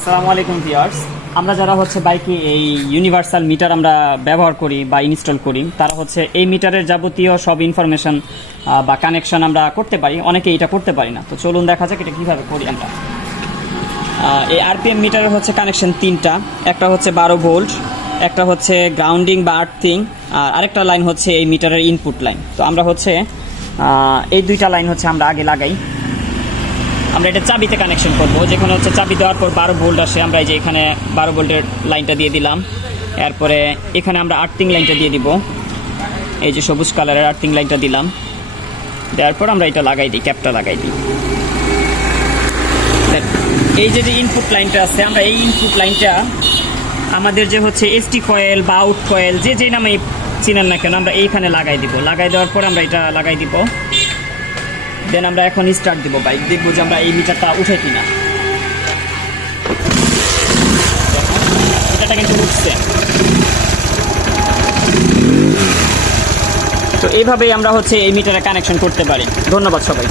আসসালামু আলাইকুম ভিউয়ার্স। আমরা যারা হচ্ছে বাইকে এই ইউনিভার্সাল মিটার আমরা ব্যবহার করি বা ইনস্টল করি, তারা হচ্ছে এই মিটারের যাবতীয় সব ইনফরমেশন বা কানেকশন আমরা করতে পারি। অনেকে এটা করতে পারি না। তো চলুন দেখা যাক এটা কীভাবে করি আমরা। এই আরপিএম মিটারের হচ্ছে কানেকশন তিনটা। একটা হচ্ছে বারো ভোল্ট, একটা হচ্ছে গ্রাউন্ডিং বা আর্থিং আর আরেকটা লাইন হচ্ছে এই মিটারের ইনপুট লাইন তো আমরা হচ্ছে এই দুইটা লাইন হচ্ছে আমরা আগে লাগাই। আমরা এটা চাবিতে কানেকশন করব। যেখানে হচ্ছে চাবি দেওয়ার পর বারো ভোল্ট আসে, আমরা এই যে এখানে বারো ভোল্টের লাইনটা দিয়ে দিলাম। এরপরে এখানে আমরা আর্থিং লাইনটা দিয়ে দিব। এই যে সবুজ কালারের আর্থিং লাইনটা দিলাম। দেওয়ার পর আমরা এটা লাগাই দিই, ক্যাপটা লাগাই দিই। এই যে যে ইনপুট লাইনটা আছে, আমরা এই ইনপুট লাইনটা আমাদের যে হচ্ছে এসটি কয়েল বা আউট কয়েল যে যে নামে চিনেন না কেন, আমরা এইখানে লাগাই দিব। লাগাই দেওয়ার পর আমরা এটা লাগাই দিব। দেন আমরা এখন স্টার্ট দিব বাইক দেখব যে আমরা এই মিটারটা উঠে কিনা। মিটারটা কিন্তু উঠছে। তো এইভাবেই আমরা হচ্ছে এই মিটারে কানেকশন করতে পারি। ধন্যবাদ সবাই